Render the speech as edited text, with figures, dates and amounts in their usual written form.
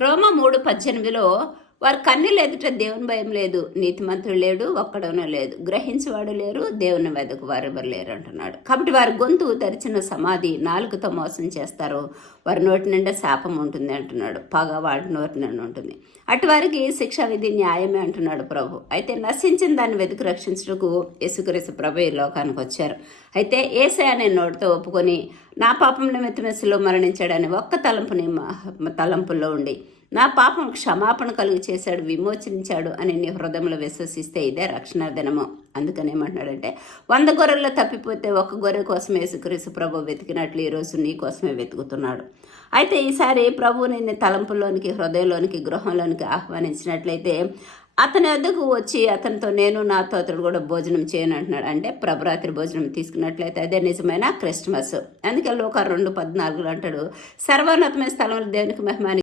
రోమ 3:18లో వారి కన్నుల ఎదుట దేవుని భయం లేదు, నీతిమంతుడు లేడు, ఒక్కడనూ లేదు, గ్రహించేవాడు లేరు, దేవుని వెదకు వారెవరు లేరు అంటున్నాడు. కాబట్టి వారి గొంతు తెరిచిన సమాధి, నాలుకతో మోసం చేస్తారు, వారి నోటి నిండా శాపం ఉంటుంది అంటున్నాడు. పగ వాడి నోటి నిండా ఉంటుంది. అటు వారికి శిక్షా విధి న్యాయమే అంటున్నాడు ప్రభు. అయితే నశించిన దాన్ని వెతికి రక్షించుటకు యేసుక్రీస్తు ప్రభు ఈ లోకానికి వచ్చారు. అయితే యేసయ్య అనే నోటితో ఒప్పుకొని నా పాపం నిమిత్తమే శిలువ మరణించాడని ఒక్క తలంపుల్లో ఉండి నా పాపం క్షమాపణ కలుగు చేశాడు, విమోచనించాడు అని నీ హృదయంలో విశ్వసిస్తే ఇదే రక్షణ దినము. అందుకని ఏమంటున్నాడంటే 100 గొర్రెల్లో తప్పిపోతే ఒక గొర్రె కోసం యేసుక్రీస్తు ప్రభు వెతికినట్లు ఈరోజు నీ కోసమే వెతుకుతున్నాడు. అయితే ఈసారి ప్రభు నిన్ను తలంపుల్లోనికి, హృదయంలోనికి, గృహంలోనికి ఆహ్వానించినట్లయితే అతని వద్దకు వచ్చి అతనితో నేను నాతో అతడు కూడా భోజనం చేయను అంటున్నాడు. అంటే ప్రభరాత్రి భోజనం తీసుకున్నట్లయితే అదే నిజమైన క్రిస్మస్. అందుకే లోక 2:14 అంటాడు, సర్వోన్నతమైన స్థలంలో దేవునికి మహిమ